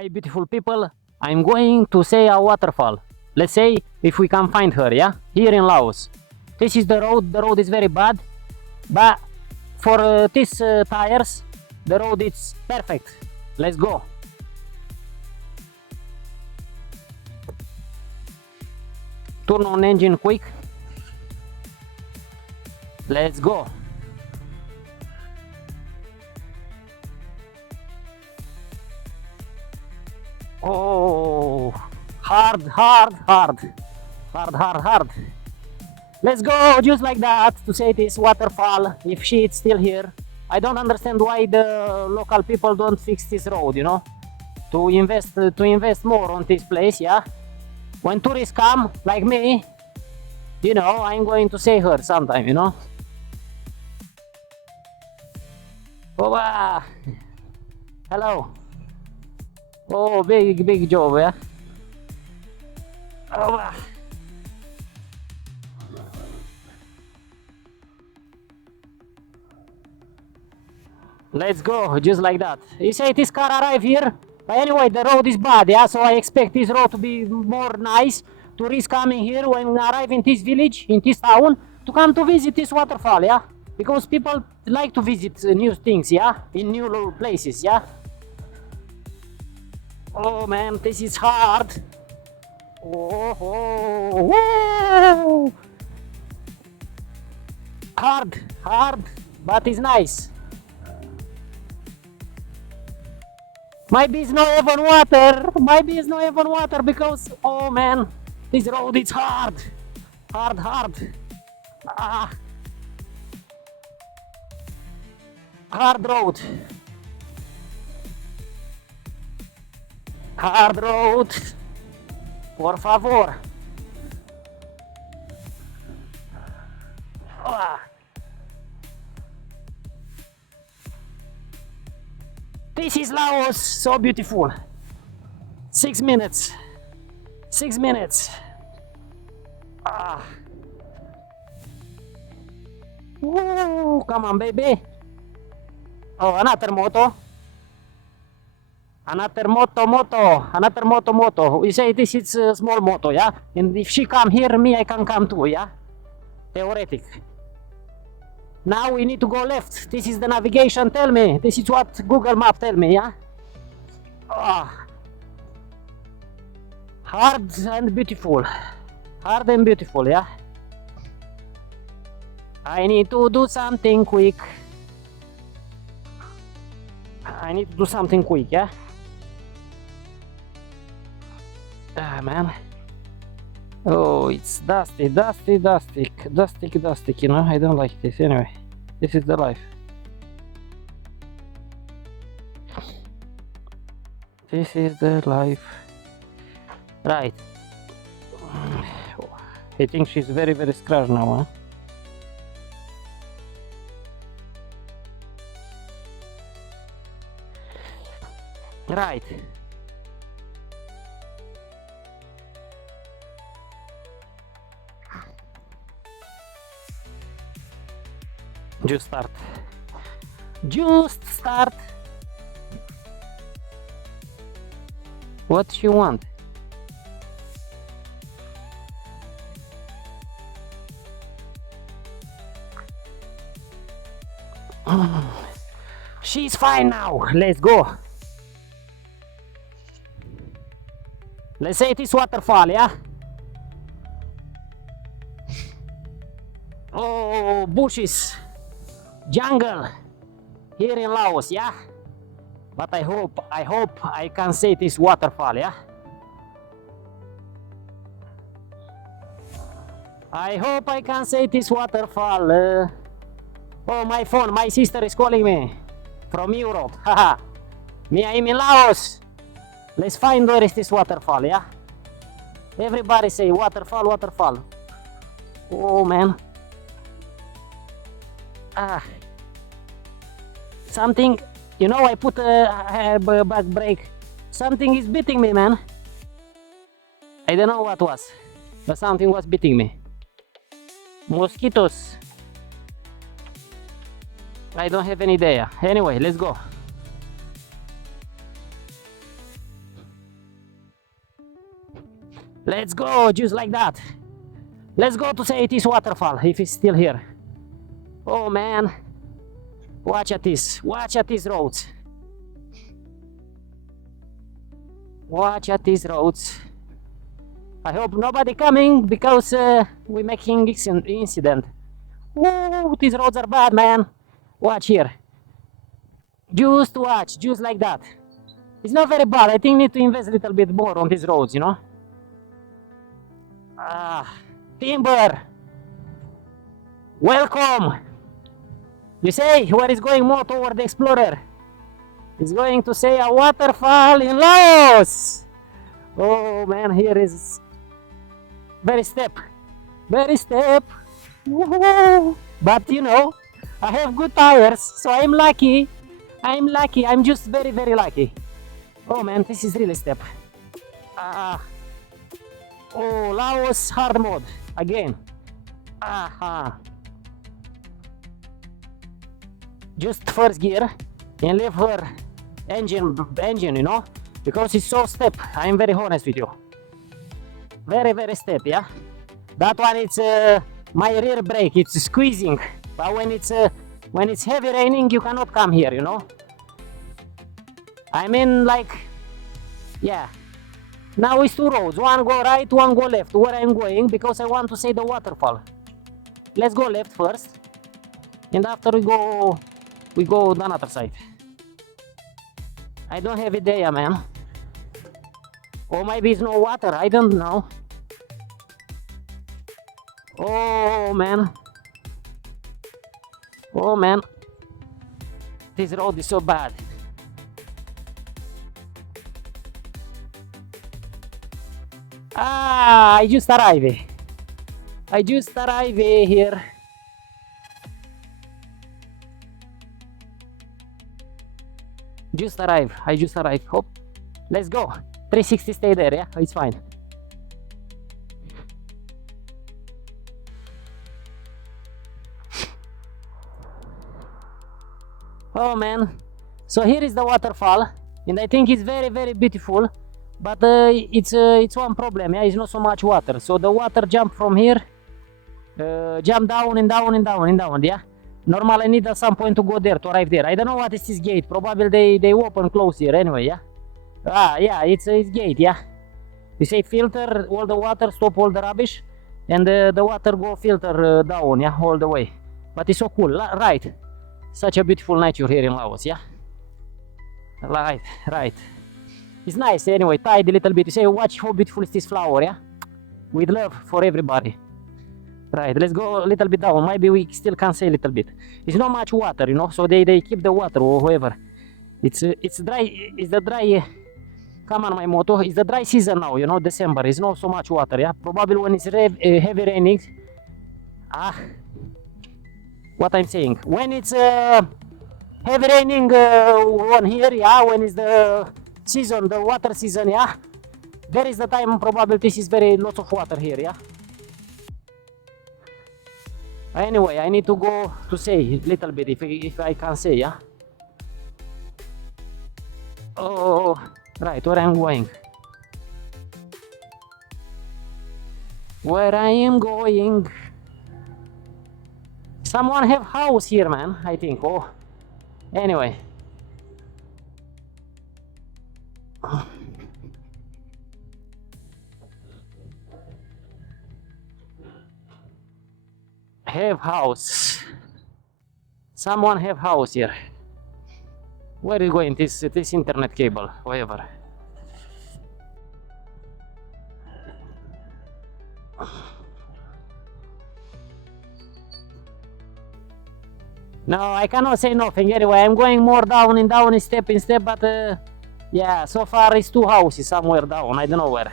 Hey beautiful people, I'm going to say a waterfall. Let's say if we can find her, yeah? Here in Laos. This is the road is very bad, but for these tires, the road is perfect. Let's go. Turn on engine quick. Let's go. Oh, hard. Let's go just like that to say this waterfall if she is still here. I don't understand why the local people don't fix this road, you know, to invest more on this place, yeah. When tourists come like me, you know, I'm going to say her sometime, you know. Oh, hello. Oh, big job, yeah. Oh, let's go, just like that. You say this car arrive here? But anyway, the road is bad, yeah, so I expect this road to be more nice. Tourists coming here when arrive in this village, in this town, to come to visit this waterfall, yeah? Because people like to visit new things, yeah? In new places, yeah? Oh man, this is hard. Oh. Hard, but it's nice. Maybe it's not even water. Because, oh man, this road is hard. Ah. Hard road. Por favor. Ah. This is Laos, so beautiful. 6 minutes. Ah. Woo, come on, baby. Oh, another moto. Another moto. We say this is a small moto, yeah? And if she come here, me, I can come too, yeah? Theoretic. Now we need to go left. This is the navigation tell me. This is what Google Map tell me, yeah? Ah. Hard and beautiful, yeah? I need to do something quick. Yeah? Ah, man. Oh, it's dusty, you know, I don't like this. Anyway, this is the life. Right. I think she's very scratched now, huh? Right. Just start. What you want? She's fine now. Let's go. Let's say it is waterfall, yeah? Oh, bushes. Jungle here in Laos, yeah, but I hope I can say this waterfall, yeah. I hope I can say this waterfall. Oh, my phone, my sister is calling me from Europe. Haha, me, I'm in Laos. Let's find where is this waterfall, yeah. Everybody say waterfall. Oh man. Ah, something, you know, I put a back brake. Something is beating me, man. I don't know what was, but something was beating me. Mosquitoes. I don't have any idea. Anyway, let's go. Let's go, just like that. Let's go to say it is waterfall, if it's still here. Oh man, watch at this roads. Watch at these roads. I hope nobody coming because we're making incident. Whoa, these roads are bad, man. Watch here. Just watch, just like that. It's not very bad. I think need to invest a little bit more on these roads, you know. Timber. Welcome. You say where is going motowoeldexplorer? It's going to say a waterfall in Laos. Oh man, here is very steep. Woohoo. But you know, I have good tires, so I'm lucky. I'm just very, very lucky. Oh man, this is really steep. Oh, Laos hard mode again. Just first gear and leave her engine, you know, because it's so steep. I'm very honest with you. Very, very steep, yeah. That one, it's my rear brake. It's squeezing, but when it's heavy raining, you cannot come here, you know. I mean, like, yeah. Now it's two roads. One go right, one go left. Where I'm going, because I want to see the waterfall. Let's go left first, and after we go the other side. I don't have idea, man. Or maybe it's no water, I don't know. Oh man. Oh man. This road is so bad. I just arrived. Here. I just arrived. Hop. Let's go. 360, stay there, yeah? It's fine. Oh man. So here is the waterfall, and I think it's very, very beautiful. But it's one problem, yeah? It's not so much water. So the water jump from here, jump down and down and down and down, yeah? Normal, I need at some point to go there, to arrive there. I don't know what is this gate. Probably they open close here anyway, yeah? Yeah, it's gate, yeah? You say filter all the water, stop all the rubbish, and the water go filter down, yeah, all the way. But it's so cool, right? Such a beautiful nature here in Laos, yeah? Right. It's nice anyway, tidy a little bit. You say, watch how beautiful is this flower, yeah? With love for everybody. Right, let's go a little bit down. Maybe we still can say a little bit. It's not much water, you know, so they keep the water or whoever. It's dry. It's the dry. Come on, my moto. It's the dry season now, you know, December. It's not so much water, yeah. Probably when it's heavy raining. What I'm saying? When it's heavy raining on here, yeah. When it's the season, the water season, yeah. There is the time. Probably this is very lots of water here, yeah. Anyway, I need to go to say a little bit if I can say, yeah. Oh, right, where I'm going. Where I am going. Someone have house here, man, I think. Oh, anyway. Have house. Someone have house here. Where is going this internet cable? Whatever. No, I cannot say nothing anyway. I'm going more down and down, step in step, but yeah, so far it's two houses somewhere down. I don't know where.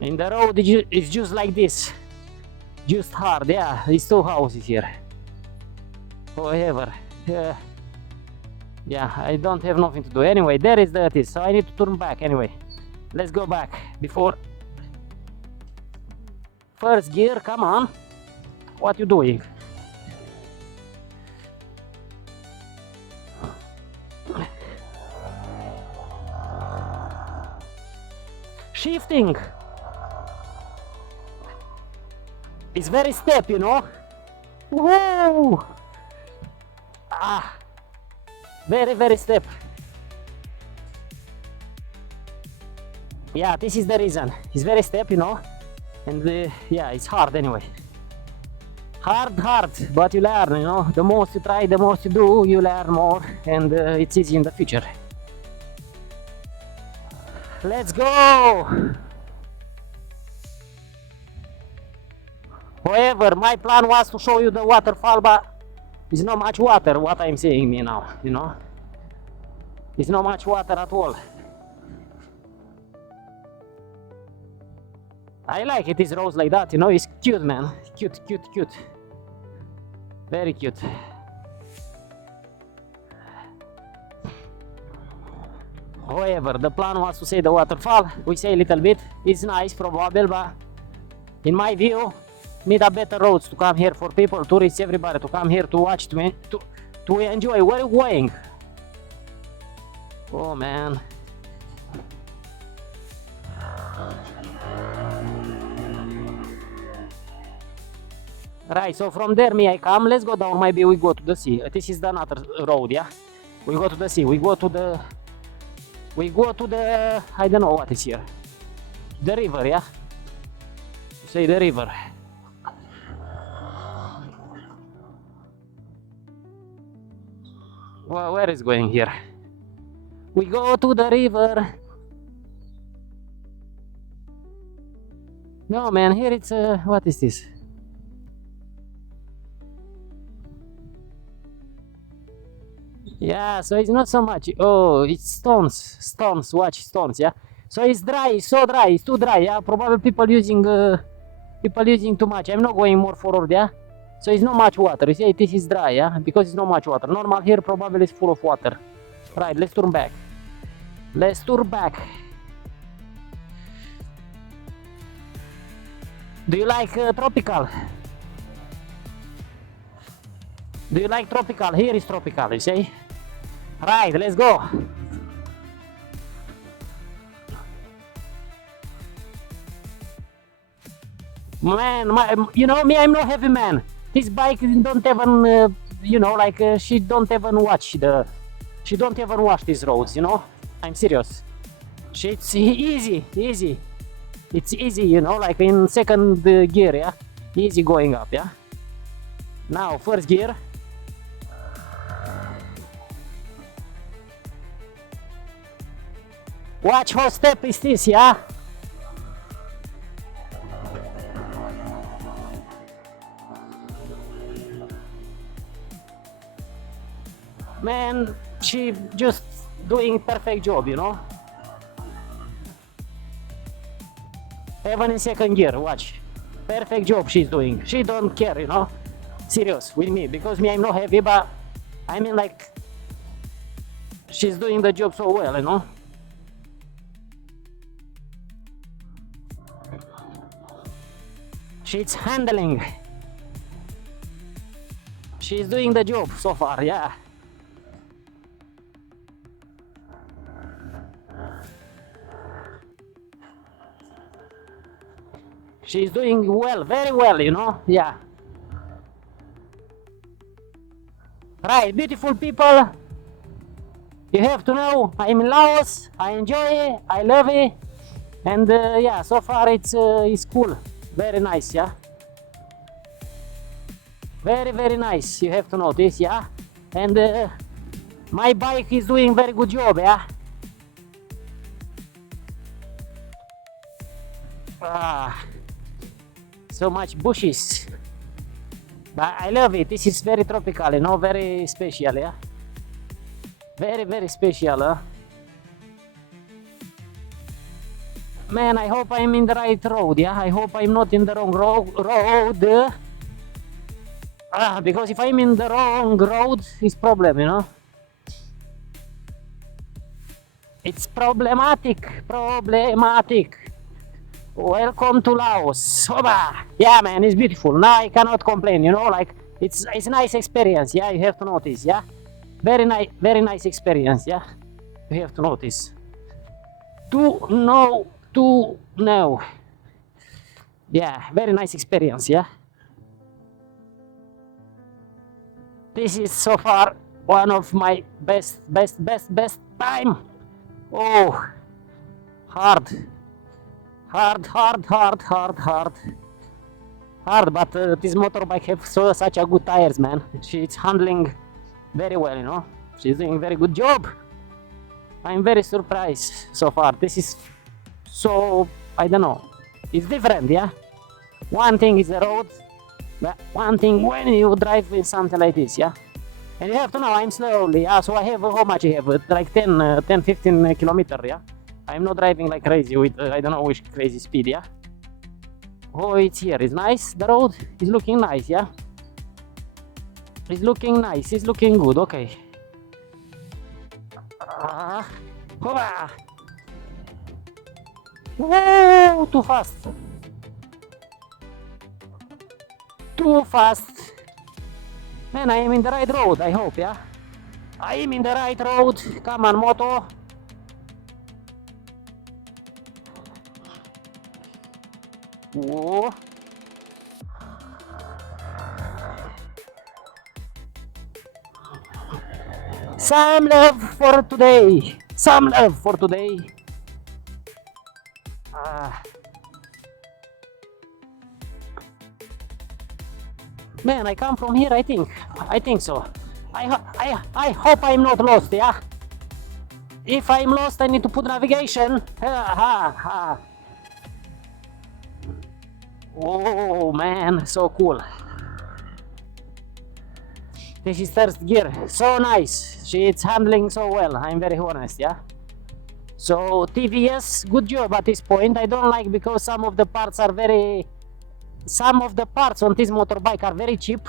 And the road is just like this, just hard, yeah. It's two houses here. Whatever. Yeah, I don't have nothing to do. Anyway, there is the so I need to turn back anyway. Let's go back before. First gear, come on. What you doing? shifting. It's very steep, you know. Whoa! Ah, very steep. Yeah, this is the reason. It's very steep, you know, and yeah, it's hard anyway. Hard, but you learn, you know. The most you try, the most you do, you learn more, and it's easy in the future. Let's go! However, my plan was to show you the waterfall, but it's not much water, what I'm saying me now, you know. It's not much water at all. I like it, it's rose like that, you know, it's cute, man. Cute. Very cute. However, the plan was to say the waterfall. We say a little bit. It's nice, probably, but in my view, need a better roads to come here for people, tourists, everybody to come here to watch, to enjoy. Where are you going? Oh man. Right, so from there me I come, let's go down, maybe we go to the sea. This is the another road, yeah? We go to the sea, we go to the, I don't know what is here. The river, yeah? Say the river. Well, where is going here? We go to the river. No man, here it's, what is this? Yeah, so it's not so much. Oh, it's stones, watch stones, yeah. So it's dry, it's so dry, it's too dry, yeah. Probably people using too much. I'm not going more forward, yeah. So it's not much water. You see, this is dry, yeah, because it's not much water. Normal here probably is full of water. Right, let's turn back. Let's turn back. Do you like tropical? Do you like tropical? Here is tropical, you see? Right, let's go. Man, you know me, I'm no heavy man. This bike don't even, you know, like she don't even watch these roads, you know. I'm serious. It's easy. It's easy, you know, like in second gear, yeah. Easy going up, yeah. Now first gear. Watch how step is this, yeah? Man, she just doing perfect job, you know? Even in second gear, watch. Perfect job she's doing. She don't care, you know? Serious, with me, because me, I'm not heavy, but I mean, like, she's doing the job so well, you know? She's handling. She's doing the job so far, yeah. She's doing well, very well, you know, yeah. Right, beautiful people. You have to know, I'm in Laos, I enjoy it, I love it. And yeah, so far it's cool. Very nice, yeah. Very nice, you have to notice, yeah. And my bike is doing very good job, yeah. So much bushes, but I love it. This is very tropical, you know, very special, yeah. Very special, huh? Man, I hope I'm in the right road, yeah. I hope I'm not in the wrong road. Because if I'm in the wrong road, it's problem, you know. It's problematic. Welcome to Laos. Oba! Yeah, man, it's beautiful. Now I cannot complain, you know, like it's a nice experience, yeah, you have to notice, yeah. Very nice experience, yeah. You have to notice. To know to no. Yeah, very nice experience. Yeah, this is so far one of my best time. Oh, hard, but this motorbike have such a good tires, man. She's handling very well, you know. She's doing very good job. I'm very surprised so far. This is so, I don't know, it's different, yeah. One thing is the road, but one thing when you drive with something like this, yeah. And you have to know I'm slowly, yeah. So I have how much I have, like 10-15 kilometer, yeah. I'm not driving like crazy with I don't know which crazy speed, yeah. Oh, it's here. It's nice. The road is looking nice, yeah. It's looking nice. It's looking good. Okay. Oh, too fast. Too fast. Man, I am in the right road. I hope, yeah. I am in the right road. Come on, moto. Whoa. Some love for today. Some love for today. Man, I come from here, I think. I think so. I hope I'm not lost, yeah? If I'm lost, I need to put navigation. Oh man, so cool. This is first gear, so nice. She's handling so well, I'm very honest, yeah. So TVS, good job at this point. I don't like because some of the parts on this motorbike are very cheap,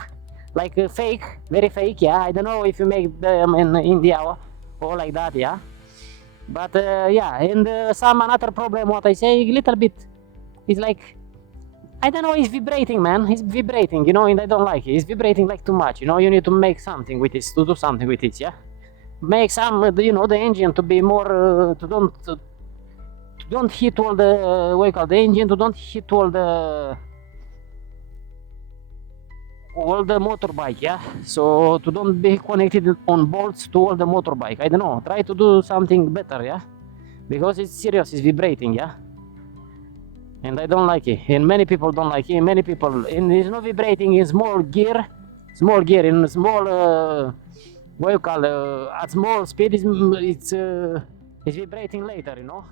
like fake, very fake, yeah. I don't know if you make them in India or like that, yeah. But yeah, and some another problem, what I say, a little bit, is like, I don't know, it's vibrating, man. It's vibrating, you know, and I don't like it. It's vibrating like too much, you know. You need to make something with this, to do something with it, yeah. Make some, you know, the engine to be more, to don't hit all the, what you call the engine, to don't hit all the motorbike, yeah. So to don't be connected on bolts to all the motorbike. I don't know. Try to do something better, yeah, because it's serious. It's vibrating, yeah. And I don't like it, and many people don't like it. Many people, and it's not vibrating in small gear, in small, what you call, at small speed, it's vibrating later, you know.